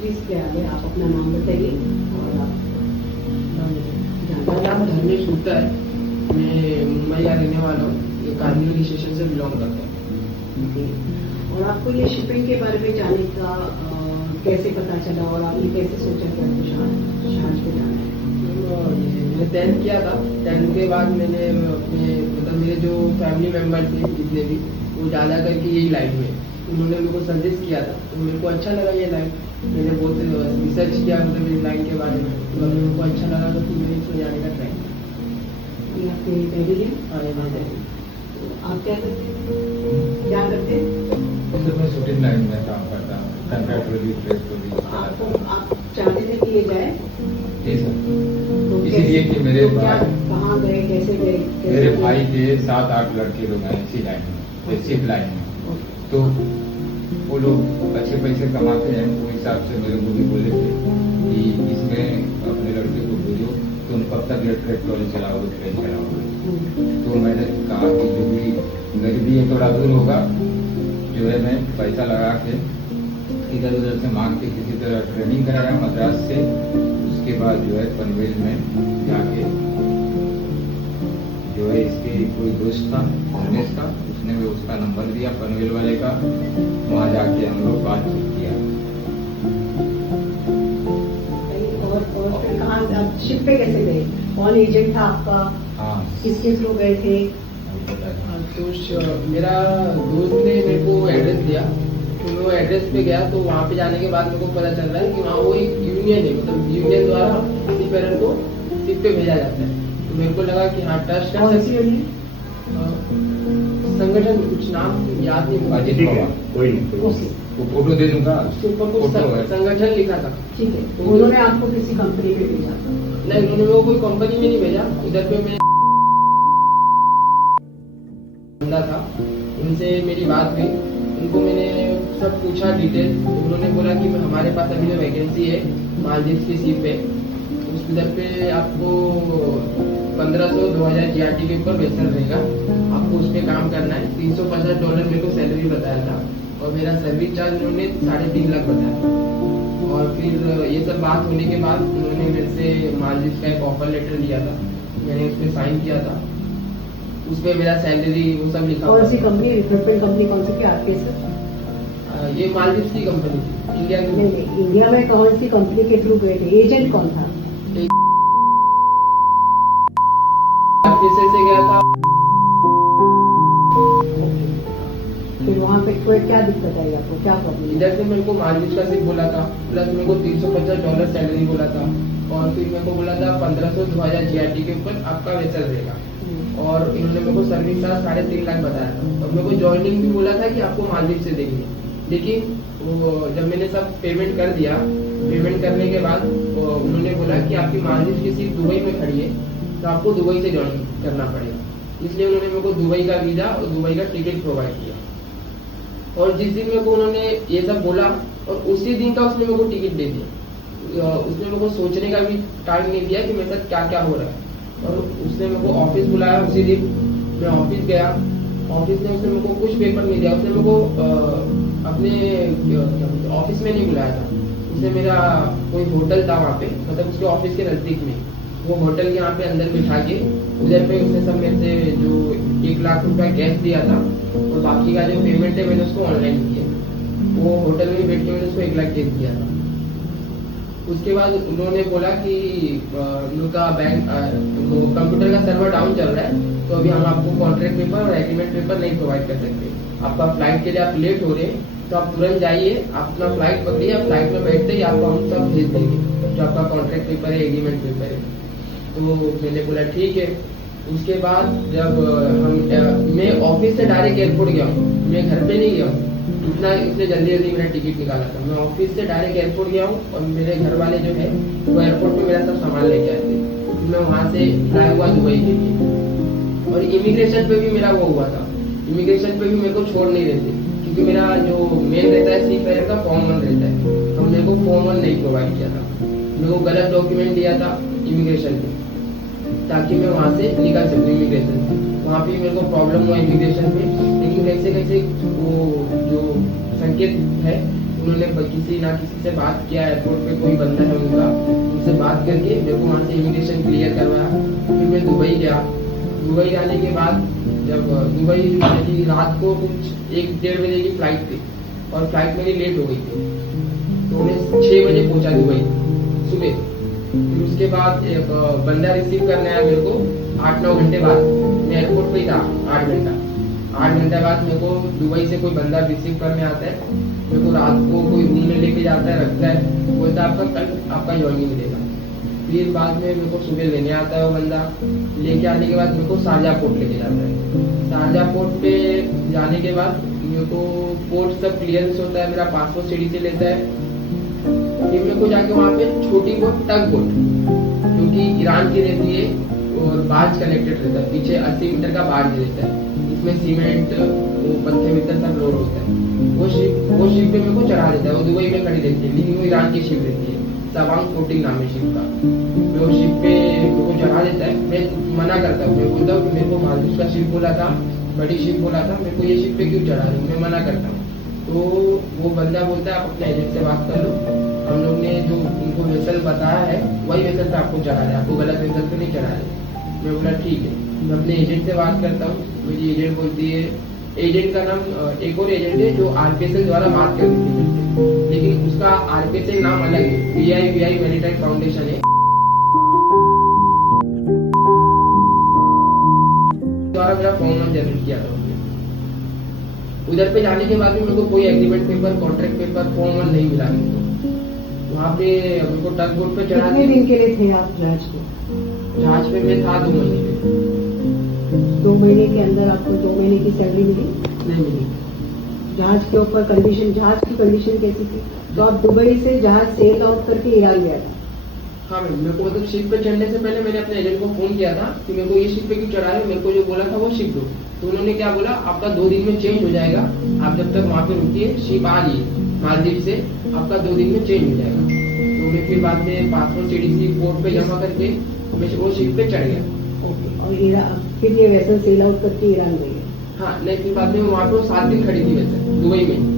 Please क्या आगे आप अपना नाम बताइए और आप मेरा नाम धर्मेश गुप्ता है। मैं मुंबई का रहने वाला हूँ। ये कांदिवली स्टेशन से बिलोंग करता हूँ। और आपको ये शिपिंग के बारे में जाने का कैसे पता चला और आपने कैसे सोचा कि आपको शार्ज पे जाना है? मैंने 10th किया था। 10th के बाद मैंने अपने मतलब मेरे जो फैमिली मेम्बर थे जितने भी, वो ज़्यादा करके यही लाइन में उन्होंने मेरे को सजेस्ट किया था, तो मेरे को अच्छा लगा ये लाइन। मैंने बहुत रिसर्च किया मतलब इस लाइन के बारे में, तो मेरे को अच्छा लगा तो फिर मैंने इसमें जाने का ट्राई किया। ये आपके पहले दिन हाँ, ये मैंने तो आप क्या करते हैं? क्या करते हैं? तो मैं शूटिंग लाइन में काम करता हूँ, कंट्रैक्टर भी, प्रेस को भी आपको चलाता हूँ। आप चाहते थे कि ये जाए जी सर, तो इसीलिए कि मेरे तो क्या भाई कहाँ गए, कैसे गए? मेरे भाई के 7-8 लड़के लोग हैं इसी लाइन में, शिप लाइन में। तो वो लोग अच्छे पैसे कमाते हैं, उस हिसाब से मेरे को भी बोले थे कि इसमें अपने लड़के को भेजो, तुम कब तक इलेक्ट्रिक ट्रॉली चलाओगे, ट्रेन चलाओगे। तो मैंने कहा कि जो भी गरीबी है थोड़ा दूर होगा, जो है मैं पैसा लगा के इधर उधर से मांग के किसी तरह ट्रेनिंग कराया मद्रास से। उसके बाद जो है पनवेल में जाके जो है इसके कोई दोस्त था रमेश का, उसने भी उसका नंबर दिया पनवेल वाले का, वहाँ जाके हम लोग बातचीत किया। और फिर कहाँ से आप शिप पे कैसे गए? कौन एजेंट था आपका? हाँ, किसके थ्रू गए थे? तो मेरा दोस्त ने मेरे को एड्रेस दिया, तो मैं वो एड्रेस पे गया। तो वहाँ पे जाने के बाद मेरे को पता चल रहा है कि वहाँ वो एक यूनियन है, मतलब यूनियन द्वारा किसी पैरन को शिप पे भेजा जाता है। तो मेरे को लगा कि हाँ ट्रस्ट कर कौन सी यूनियन? संगठन कुछ नाम याद नहीं मुझे। अजीत पवार, कोई नहीं, ओके, वो फोटो दे दूंगा। उसके ऊपर कुछ फोटो है। संगठन लिखा था। ठीक है। तो उन्होंने आपको किसी कंपनी पे भेजा? नहीं, उन्होंने मेरे को कोई कंपनी में नहीं भेजा। उधर पे मैं बंदा था, उनसे मेरी बात हुई, उनको मैंने सब पूछा डिटेल। तो उन्होंने बोला कि हमारे पास अभी जो वैकेंसी है मालदीव की सीप पे, उस उधर पे आपको 1500-2000 GRT के ऊपर वेतन रहेगा। आपको उस पर काम करना है। $350 मेरे को सैलरी बताया था, और मेरा सर्विस चार्ज उन्होंने 3.5 लाख बताया। और फिर ये सब बात होने के बाद उन्होंने मेरे से मालदीव का एक ऑफर लेटर लिया था, मैंने उस पर साइन किया था। उस पर मेरा सैलरी वो सब लिखा कौन सी हुआ था। कंपनी, रिक्रूटमेंट कंपनी कौन सी थी आपके सर? ये मालदीव की कंपनी थी, इंडिया नहीं, में। नहीं, इंडिया में कौन सी कंपनी के थ्रू गए थे? एजेंट कौन था? पैसे से गया था। फिर वहाँ पे कोई क्या दिक्कत आई आपको, क्या प्रॉब्लम? इधर से मेरे को मालदीव का सिर्फ बोला था, प्लस मेरे को $350 सैलरी बोला था, और फिर मेरे को बोला था 1500-2000 GRT के ऊपर आपका वेतन रहेगा। और इन्होंने मेरे को सर्विस चार्ज 3.5 लाख बताया था, और मेरे को ज्वाइनिंग भी बोला था कि आपको मालदीव से देंगे। लेकिन वो जब मैंने सब पेमेंट कर दिया, पेमेंट करने के बाद उन्होंने बोला कि आपकी मालदीव की सीट दुबई में खड़ी है, तो आपको दुबई से ज्वाइन करना पड़ेगा। इसलिए उन्होंने मेरे को दुबई का वीजा और दुबई का टिकट प्रोवाइड किया। और जिस दिन मेरे को उन्होंने ये सब बोला, और उसी दिन का उसने मेरे को टिकट दे दिया। उसने मेरे को सोचने का भी टाइम नहीं दिया कि मेरे साथ क्या क्या हो रहा है। और उसने मेरे को ऑफिस बुलाया। उसी दिन मैं ऑफिस गया। ऑफिस में उसने मेरे को कुछ पेपर नहीं दिया। उसने मेरे को अपने ऑफिस में नहीं बुलाया था। उसने मेरा कोई होटल था वहाँ पे, मतलब उसके ऑफिस के नज़दीक में, वो होटल के यहाँ पे अंदर बिठा के उधर पे उसने सब मेरे से जो 1 लाख रुपया कैश दिया था, और बाकी का जो पेमेंट है मैंने उसको ऑनलाइन किया। वो होटल में बैठ के मैंने उसको 1 लाख कैश दिया था। उसके बाद उन्होंने बोला कि उनका बैंक कंप्यूटर का सर्वर डाउन चल रहा है, तो अभी हम आपको कॉन्ट्रैक्ट पेपर और एग्रीमेंट पेपर नहीं प्रोवाइड कर सकते। आपका फ्लाइट के लिए आप लेट हो रहे हैं, तो आप तुरंत जाइए, आप अपना फ्लाइट पकड़िए, आप फ्लाइट में बैठते ही आपको हम सब भेज देंगे जो आपका कॉन्ट्रैक्ट पेपर है, एग्रीमेंट पेपर है। तो मैंने बोला ठीक है। उसके बाद जब मैं ऑफिस से डायरेक्ट एयरपोर्ट गया हूँ, मैं घर पे नहीं गया हूँ। इतने जल्दी मेरा टिकट निकाला था। मैं ऑफिस से डायरेक्ट एयरपोर्ट गया हूँ, और मेरे घर वाले जो है वो एयरपोर्ट पे मेरा सब सामान लेके आए थे। मैं वहाँ से फ्लाई हुआ दुबई के लिए। और इमिग्रेशन पे भी मेरा वो हुआ था। इमिग्रेशन पे भी मेरे को छोड़ नहीं देते, क्योंकि मेरा जो मेन रहता है सी फेयर का फॉर्म 1 रहता है, तो मेरे को फॉर्म 1 नहीं प्रोवाइड किया था। मेरे को गलत डॉक्यूमेंट दिया था इमिग्रेशन पे, ताकि मैं वहाँ से निकल सकूँ इमिग्रेशन से। वहाँ पे मेरे को प्रॉब्लम हुआ इमिग्रेशन पे, लेकिन कैसे कैसे वो जो संकेत है उन्होंने किसी ना किसी से बात किया, एयरपोर्ट पे कोई बंदा है उनका, उनसे बात करके मेरे को वहाँ से इमिग्रेशन क्लियर करवाया। फिर मैं दुबई गया। दुबई जाने के बाद जब दुबई की रात को कुछ 1-1:30 बजे की फ्लाइट थी और फ्लाइट मेरी लेट हो गई थी, तो मैं 6 बजे पहुंचा दुबई सुबह। फिर उसके बाद एक बंदा रिसीव करने आया मेरे को 8-9 घंटे बाद। मैं एयरपोर्ट पे ही था 8 घंटे बाद मेरे को दुबई से कोई बंदा रिसीव करने आता है। मेरे को रात को कोई रूम में लेके जाता है, रखता है, बोलता है आपका कल आपका ज्वाइनिंग मिलेगा। फिर बाद में मेरे को सुबह लेने आता है वो बंदा। लेके आने के बाद मेरे को शारजाह पोर्ट लेके जाता है। शारजाह पोर्ट पे जाने के बाद मेरे को पोर्ट सब क्लियरेंस होता है, मेरा पासपोर्ट सीढ़ी से लेता है। फिर मेरे को जाके वहाँ पे छोटी बोट टग बोट जो कि ईरान की रहती है और बार्ज कनेक्टेड रहता है, पीछे 80 मीटर का बार्ज रहता है, इसमें सीमेंट वो पत्थर वित्थर सब लोड होता है। वो शिप पे मेरे को चढ़ा देता है। वो दुबई में खड़ी रहती है लेकिन वो ईरान की शिप रहती है, सवांग फ्लोटिंग नाम है शिप का। वो शिप पे मेरे को चढ़ा देता है। मैं मना करता हूँ, मैं बोलता हूँ कि मेरे को मालदीव का शिप बोला था, बड़ी शिप बोला था, मेरे को ये शिप पे क्यों चढ़ा रहे हो, मैं मना करता हूँ। तो वो बंदा बोलता है आप अपने एजेंट से बात कर लो, हम लोग ने जो उनको वेसल बताया है वही वेसल पे आपको चढ़ा रहे, आपको गलत वेसल पे नहीं चढ़ा रहे। मैं बोला ठीक है। मैं अपने एजेंट से बात करता हूँ। मुझे एजेंट बोलती है, एजेंट का नाम एक और एजेंट है जो आरपीएसएल द्वारा बात कर रही थी, लेकिन उसका आरपीएसएल नाम अलग है, वीआई मैरीटाइम फाउंडेशन है, द्वारा मेरा फॉर्म जनरेट किया था। उधर पे जाने के बाद भी मेरे को कोई agreement paper, contract paper, form नहीं मिला मेरे को। वहाँ पे मेरे को टग बोट पे चढ़ा। कितने दिन के लिए थे आप जहाज पे? जहाज पे मैं था 2 महीने पे। 2 महीने के अंदर आपको 2 महीने की सैलरी मिली? नहीं मिली। जहाज के ऊपर कंडीशन, जहाज की कंडीशन कैसी थी? तो आप दुबई से जहाज सेल आउट करके ईरान गया था? हाँ मैम, मेरे को मतलब शिप पे चढ़ने से पहले मैंने अपने एजेंट को फोन किया था कि मेरे को ये शिप पे क्यों चढ़ा है। मेरे को जो बोला था वो शिप दो। तो उन्होंने क्या बोला, आपका 2 दिन में चेंज हो जाएगा, आप जब तक वहाँ पे रुकिए, शिप आ रही है मालदीव से, आपका 2 दिन में चेंज हो जाएगा। तो मैं फिर बाद में पासपोर्ट सीडीसी पोर्ट पे जमा करके मैं वो शिप पे चढ़ गया। ओके। और फिर ये वैसल सेल आउट करके ईरान गई? हाँ, लेकिन बाद में वहाँ पे 7 दिन खड़ी थी वैसे दुबई में।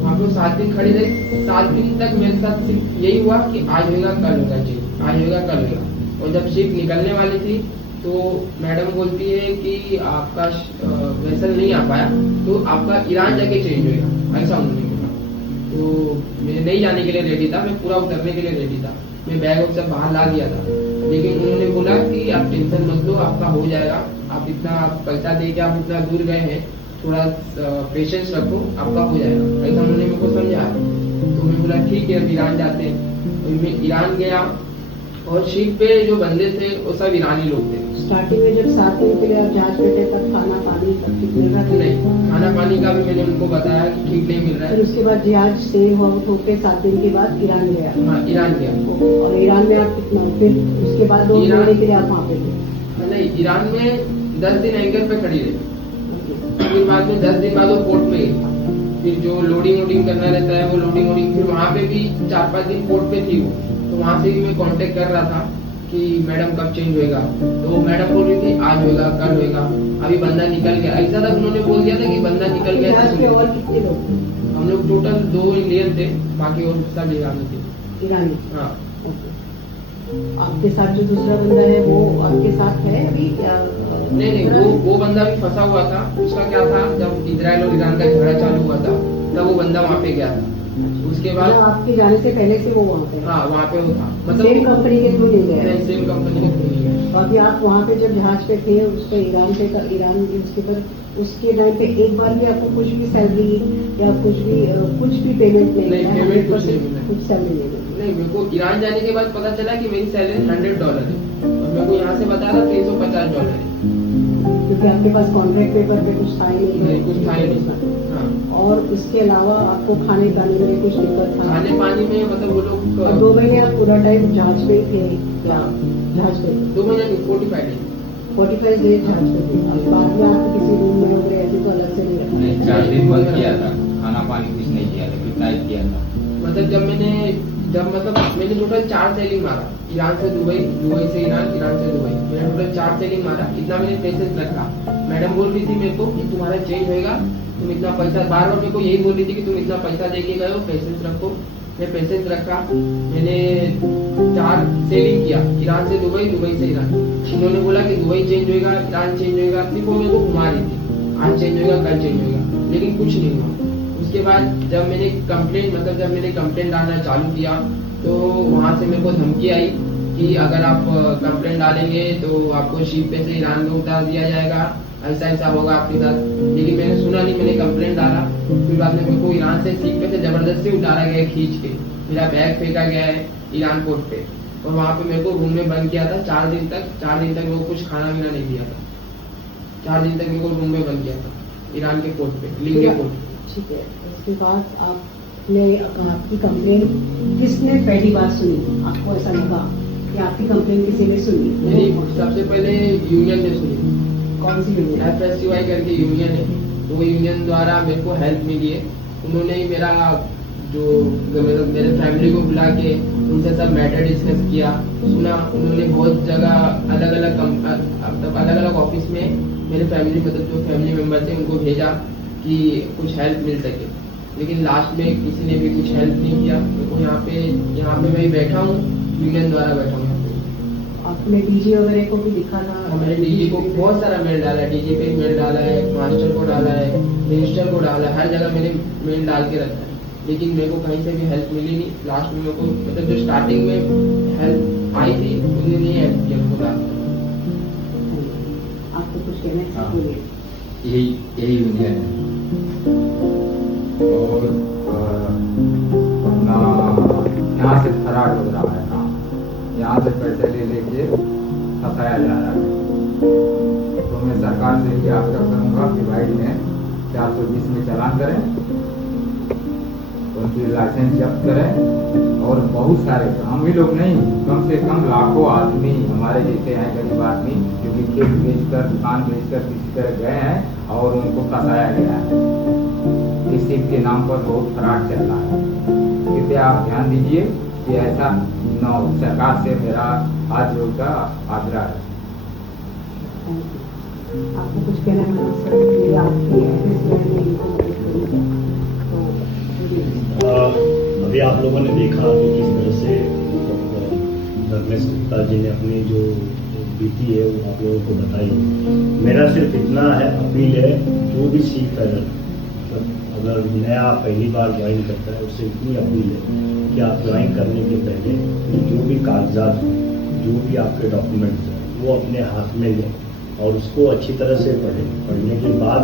वहाँ पे 7 दिन खड़ी रही। 7 दिन तक मेरे साथ सिर्फ यही हुआ कि आज होगा कल होगा, चेंज आज होगा कल होगा। और जब शिप निकलने वाली थी तो मैडम बोलती है कि आपका वेसल नहीं आ पाया, तो आपका ईरान जाके चेंज होगा, ऐसा उन्होंने बोला। तो मैं नहीं जाने के लिए रेडी था, मैं पूरा उतरने के लिए रेडी था, मैं बैग वैग सब बाहर ला दिया था। लेकिन उन्होंने बोला कि आप टेंशन मत लो, आपका हो जाएगा, आप इतना पैसा दे के आप इतना दूर गए हैं, थोड़ा पेशेंस रखो, आपका हो जाएगा, ऐसा उन्होंने मेरे को समझाया। तो मैं बोला ठीक है, अब ईरान जाते हैं। तो मैं ईरान गया और शिप पे जो बंदे थे वो सब ईरानी लोग थे। स्टार्टिंग में जब 7 दिन के लिए आप जहाज पे थे तब खाना पानी सब ठीक मिल रहा था? नहीं, खाना पानी का भी मैंने उनको बताया कि ठीक नहीं मिल रहा फिर है। उसके बाद जहाज सेल आउट होके 7 दिन के बाद ईरान गया? हाँ, ईरान गया। और ईरान में आप कितना, फिर उसके बाद 2 महीने के लिए आप वहाँ पे थे? नहीं, ईरान में 10 दिन एंकर पे खड़ी रही। फिर बाद में 10 दिन बाद वो पोर्ट पे गई। फिर जो लोडिंग करना रहता है वो लोडिंग, फिर वहाँ पे भी 4-5 दिन पोर्ट पे थी वो। तो वहाँ से भी मैं कांटेक्ट कर रहा था कि मैडम कब चेंज होएगा। तो मैडम बोल रही थी आज होएगा, कल होएगा, अभी बंदा निकल गया, ऐसा तक उन्होंने बोल दिया था कि बंदा निकल गया। जहाज पे और कितने लोग थे? हम लोग टोटल 2 इंडियन थे, बाकी और सब ईरानी थे। ईरानी? हाँ। ओके। आपके साथ जो दूसरा बंदा है वो आपके साथ है अभी क्या? नहीं, वो बंदा भी फंसा हुआ था। उसका क्या था, जब इजराइल और ईरान का झगड़ा चालू हुआ था तब वो बंदा वहाँ पे गया था। उसके बाद आपके जाने से पहले से वो वहाँ पे? हाँ, वहाँ पे वो था, सेम कंपनी के थ्रू नहीं गए? सेम कंपनी के थ्रू नहीं गए। तो अभी आप वहाँ पे जब जहाज पे थे उस पे ईरान उसके पर उसके टाइम पे एक बार भी आपको कुछ भी सैलरी या कुछ भी पेमेंट नहीं? पेमेंट कुछ नहीं मिला, कुछ सैलरी नहीं? मेरे को ईरान जाने के बाद पता चला कि मेरी सैलरी $100 है और मेरे को यहाँ से बताया था $350 है, क्योंकि आपके पास कॉन्ट्रैक्ट पेपर पे कुछ था ही नहीं? कुछ था ही नहीं। हाँ। और इसके अलावा आपको खाने पानी में कुछ दिक्कत था? खाने पानी में मतलब वो लोग 2 महीने आप पूरा टाइम जहाज पे थे क्या? जहाज पे 2 महीने 45 डेज 45 डेज जहाज पे थे। अब बाद में आपको किसी रूम में वगैरह ऐसे तो अलग से नहीं रखा? 4 दिन बंद किया था, खाना पानी कुछ नहीं किया था, कितना ही किया था। मतलब जब मैंने टोटल 4 सेलिंग मारा, ईरान से दुबई, दुबई से ईरान, ईरान से दुबई, मैंने टोटल 4 सेलिंग मारा। इतना मैंने पेशेंस रखा। मैडम बोल रही थी मेरे को कि तुम्हारा चेंज होएगा, तुम इतना पैसा, बार बार मेरे को यही बोल रही थी कि तुम इतना पैसा दे के गए हो, पेशेंस रखो। मैं पेशेंस रखा। मैंने 4 सेलिंग किया, ईरान से दुबई, दुबई से ईरान। उन्होंने बोला कि दुबई चेंज होएगा, ईरान चेंज होएगा, सिर्फ वो मेरे को घुमा रही थी, आज चेंज होएगा, कल चेंज होएगा, लेकिन कुछ नहीं हुआ। उसके बाद जब मैंने कंप्लेंट डालना चालू किया तो वहाँ से मेरे को धमकी आई कि अगर आप कंप्लेंट डालेंगे तो आपको शिप पे से ईरान में उतार दिया जाएगा, ऐसा ऐसा होगा आपके साथ। लेकिन मैंने सुना नहीं, मैंने कंप्लेंट डाला। फिर बाद में मेरे को ईरान से शिप पे से जबरदस्ती उतारा गया, खींच के मेरा बैग फेंका गया है ईरान पोर्ट पे, और वहाँ पे मेरे को रूम में बंद किया था 4 दिन तक। 4 दिन तक मेरे को कुछ खाना वीना नहीं दिया था। 4 दिन तक मेरे को रूम में बंद किया था ईरान के पोर्ट पे, लिंगे पोर्ट। ठीक है, उसके बाद आपकी कंप्लेन किसने पहली बार सुनी? आपको ऐसा लगा कि आपकी कंप्लेन किसी ने सुनी? मेरी सबसे पहले यूनियन ने सुनी। कौन सी यूनियन? FSCY करके यूनियन है, तो वो यूनियन द्वारा मेरे को हेल्प मिली है। उन्होंने ही मेरा मेरे फैमिली को बुला के उनसे सब मैटर डिस्कस किया, सुना। उन्होंने बहुत जगह अलग अलग ऑफिस में मेरे फैमिली, मतलब जो फैमिली मेम्बर थे उनको भेजा कि कुछ हेल्प मिल सके, लेकिन लास्ट में किसी ने भी कुछ हेल्प नहीं किया। तो यहाँ पे मैं बैठा हूँ, यूनियन द्वारा बैठा हूँ। आपने डीजी वगैरह को भी दिखा था? मैंने डीजी को बहुत सारा मेल डाला है, डीजी पे मेल डाला है, मास्टर को डाला है, मिनिस्टर को डाला है, हर जगह मैंने मेल डाल के रखा है, लेकिन मेरे को कहीं से भी हेल्प मिली नहीं। लास्ट में मेरे को, मतलब जो स्टार्टिंग में हेल्प आई थी उन्होंने नहीं हेल्प किया मेरे को लास्ट में। आपको कुछ कहना है? हाँ। बोलिए। यही यूनियन है। और अपना यहाँ से फरार हो रहा है, यहाँ से पैसे ले लेके फंसाया जा रहा है। तो मैं सरकार से ये आग्रह करूँगा कि भाई में 420 में चालान करें, उनकी लाइसेंस जब्त करें, और बहुत सारे, हम ही लोग नहीं, कम से कम लाखों आदमी हमारे जैसे हैं, गरीब आदमी जो कि खेत बेचकर, दुकान बेचकर किसी तरह गए हैं और उनको फंसाया गया है। इसी के नाम पर बहुत फ्रॉड चल रहा है। कृपया आप ध्यान दीजिए कि ऐसा न हो। सरकार से मेरा हाथ जोड़ का आग्रह है। आपको कुछ कहना है सर? ये आपकी FSCY ने इनको मदद करी है। अभी आप लोगों ने देखा कि किस तरह से धर्मेश गुप्ता जी ने अपनी जो बीती है वो आप लोगों को बताई। मेरा सिर्फ इतना है, अपील है, जो भी सीख है, अगर नया पहली बार ज्वाइन करता है उससे इतनी अपील है कि आप ज्वाइन करने के पहले जो भी कागजात हैं, जो भी आपके डॉक्यूमेंट्स हैं, वो अपने हाथ में लें और उसको अच्छी तरह से पढ़ें। पढ़ने के बाद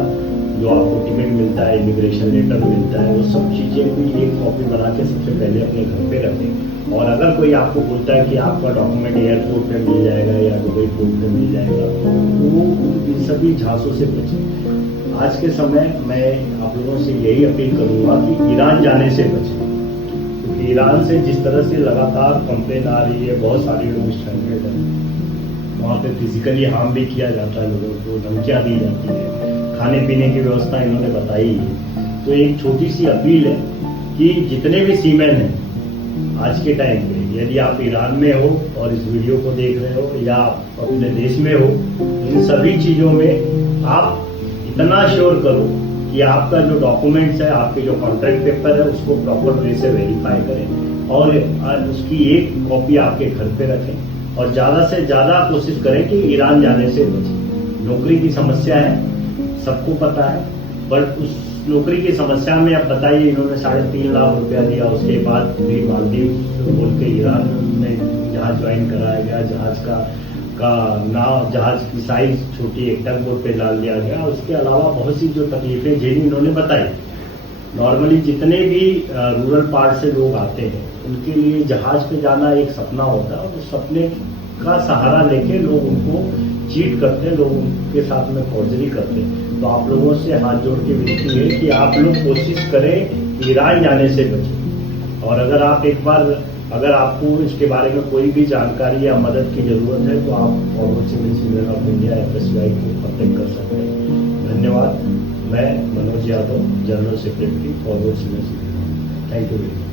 जो आपको टिकट मिलता है, इमिग्रेशन लेटर मिलता है, वो सब चीज़ें भी एक कॉपी बना के सबसे पहले अपने घर पे रखें। और अगर कोई आपको बोलता है कि आपका डॉक्यूमेंट एयरपोर्ट पे मिल जाएगा या दुबई पोर्ट पे मिल जाएगा, तो वो इन सभी झांसों से बचें। आज के समय मैं आप लोगों से यही अपील करूँगा कि ईरान जाने से बचें, क्योंकि ईरान से जिस तरह से लगातार कंप्लेन आ रही है, बहुत सारे लोग स्ट्रैंडेड हैं, वहाँ पे फिजिकली हार्म भी किया जाता है, लोगों को धमकियाँ दी जाती है, खाने पीने की व्यवस्था इन्होंने बताई है। तो एक छोटी सी अपील है कि जितने भी सीमेन हैं आज के टाइम पे, यदि आप ईरान में हो और इस वीडियो को देख रहे हो या आप अपने देश में हो, इन सभी चीज़ों में आप इतना श्योर करो कि आपका जो डॉक्यूमेंट्स है, आपके जो कॉन्ट्रैक्ट पेपर है, उसको प्रॉपर वे से वेरीफाई करें और उसकी एक कॉपी आपके घर पे रखें और ज़्यादा से ज़्यादा कोशिश करें कि ईरान जाने से बचें। नौकरी की समस्या है, सबको पता है, बट उस नौकरी की समस्या में अब बताइए, इन्होंने 3.5 लाख रुपया दिया, उसके बाद भी मालदीव बोल के ईरान में जहाज ज्वाइन कराया गया, जहाज का नाव, जहाज की साइज छोटी, एक टग बोट पे डाल दिया गया। उसके अलावा बहुत सी जो तकलीफें झेली इन्होंने बताई। नॉर्मली जितने भी रूरल पार्ट से लोग आते हैं, उनके लिए जहाज पे जाना एक सपना होता है और उस सपने का सहारा लेके लोग उनको चीट करते हैं, लोग उनके साथ में फौजरी करते हैं। तो आप लोगों से हाथ जोड़ के विनती है कि आप लोग कोशिश करें ईरान जाने से बचें। और अगर आप अगर आपको इसके बारे में कोई भी जानकारी या मदद की जरूरत है तो आप Forward Civil Union of India FSCY को कॉन्टेक्ट कर सकते हैं। धन्यवाद। मैं Manoj Yadav, general secretary Forward Civil Union. Thank you very much.